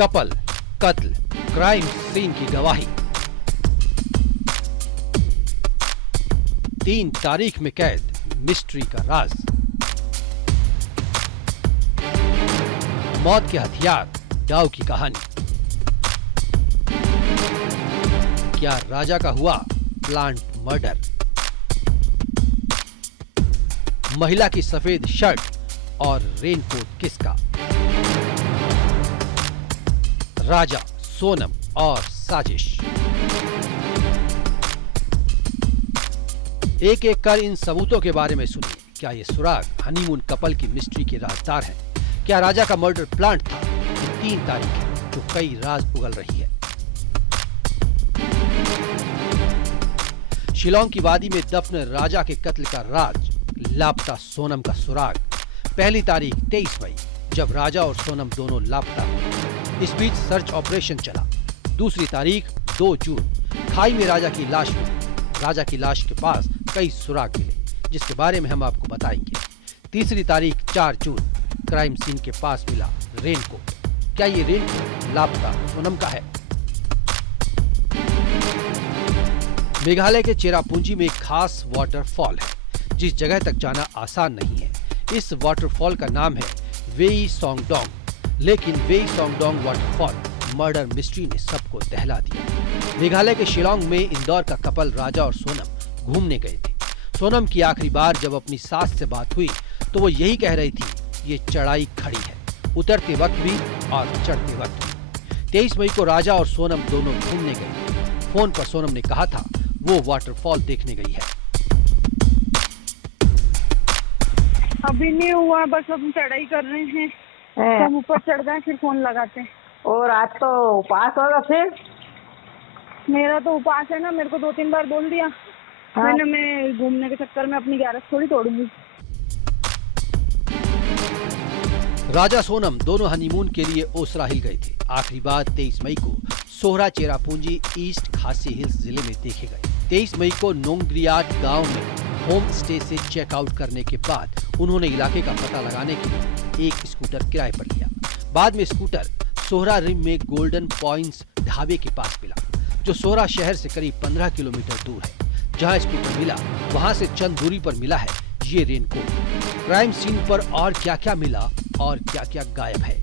Couple, कत्ल, crime scene की गवाही। 3 तारीख में कैद, मिस्ट्री का राज। मौत के हथियार, डाउ की कहानी। क्या राजा का हुआ प्लांट मर्डर? महिला की सफेद शर्ट और रेनकोट किसका? राजा, सोनम और साजिश। एक एक कर इन सबूतों के बारे में सुनिए। क्या ये सुराग हनीमून कपल की मिस्ट्री के राजदार हैं? क्या राजा का मर्डर प्लांट था? ये 3 तारीख है तो कई राज उगल रही है। शिलोंग की वादी में दफन राजा के कत्ल का राज, लापता सोनम का सुराग। पहली तारीख 23 मई, जब राजा और सोनम दोनों लापता हुए। इस बीच सर्च ऑपरेशन चला। दूसरी तारीख 2 जून, खाई में राजा की लाश मिली। राजा की लाश के पास कई सुराग मिले, जिसके बारे में हम आपको बताएंगे। तीसरी तारीख 4 जून, क्राइम सीन के पास मिला रेनकोट। क्या ये रेनकोट लापता सोनम का है? मेघालय के चेरापूंजी में एक खास वाटरफॉल है, जिस जगह तक जाना आसान नहीं है। इस वाटरफॉल का नाम है वेई सोंगडोंग। लेकिन वेई सोंगडोंग वाटरफॉल मर्डर मिस्ट्री ने सबको दहला दिया। मेघालय के शिलोंग में इंदौर का कपल राजा और सोनम घूमने गए थे। सोनम की आखिरी बार जब अपनी सास से बात हुई तो वो यही कह रही थी, ये चढ़ाई खड़ी है, उतरते वक्त भी और चढ़ते वक्त भी। 23 मई को राजा और सोनम दोनों घूमने गए। फोन पर सोनम ने कहा था वो वाटरफॉल देखने गई है। अभी नहीं हुआ, बस हम चढ़ाई कर रहे हैं। हम ऊपर चढ़ गए फिर फोन लगाते हैं। और आज तो उपास होगा फिर? मेरा तो उपास है ना, मेरे को 2-3 बार बोल दिया। मैंने मैं घूमने के चक्कर में अपनी ग्यारस थोड़ी तोड़ूंगी। राजा सोनम दोनों हनीमून के लिए ओसरा हिल गए थे। आखिरी बार 23 मई को सोहरा चेरापूंजी ईस्ट खासी हिल्स जिले में देखे गए। 23 मई को नोंगरियाट गांव में होम स्टे से चेकआउट करने के बाद उन्होंने इलाके का पता लगाने के लिए एक स्कूटर किराए पर लिया। बाद में स्कूटर सोहरा रिम में गोल्डन पॉइंट्स ढाबे के पास मिला, जो सोहरा शहर से करीब 15 किलोमीटर दूर है। जहां स्कूटर मिला वहां से चंद दूरी पर मिला है ये रेनकोट। क्राइम सीन पर और क्या क्या मिला और क्या क्या गायब है?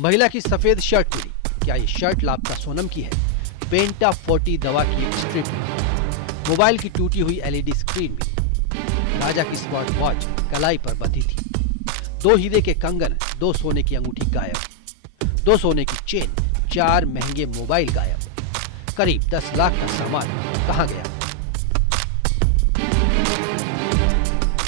महिला की सफेद शर्ट मिली। क्या ये शर्ट लापता सोनम की है? पेंटा 40 दवा की एक स्ट्रिप मिली। मोबाइल की टूटी हुई एलईडी स्क्रीन मिली। राजा की स्मार्ट वॉच कलाई पर बंधी थी। 2 हीरे के कंगन, 2 सोने की अंगूठी गायब, 2 सोने की चेन, 4 महंगे मोबाइल गायब। करीब 10 लाख का सामान कहां गया?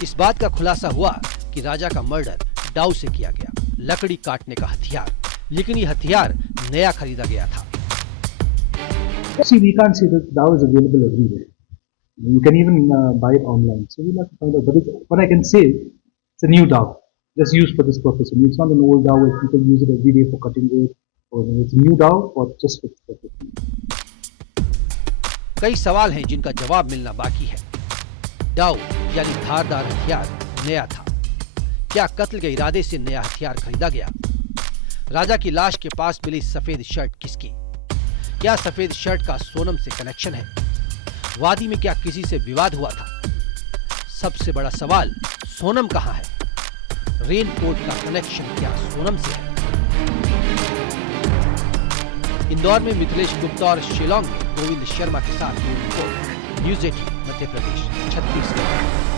इस बात का खुलासा हुआ कि राजा का मर्डर डाउ से किया गया, लकड़ी काटने का हथियार। लेकिन ये हथियार नया खरीदा गया था। See, we can't say that DAO is available everywhere. You can even buy it online. So we'll have to find out. But what I can say, it's a new DAO, just used for this purpose. I mean, it's not an old DAO where people use it every day for cutting wood. Or it's a new DAO for just for this purpose. कई सवाल हैं जिनका जवाब मिलना बाकी है। डाउ यानी धारदार हथियार नया था। क्या कत्ल के इरादे से नया हथियार खरीदा गया? राजा की लाश के पास मिली सफेद शर्ट किसकी? क्या सफेद शर्ट का सोनम से कनेक्शन है? वादी में क्या किसी से विवाद हुआ था? सबसे बड़ा सवाल, सोनम कहां है? रेनकोट का कनेक्शन क्या सोनम से है? इंदौर में मिथिलेश गुप्ता और शिलोंग में गोविंद शर्मा के साथ न्यूज़ 18 मध्य प्रदेश, छत्तीसगढ़।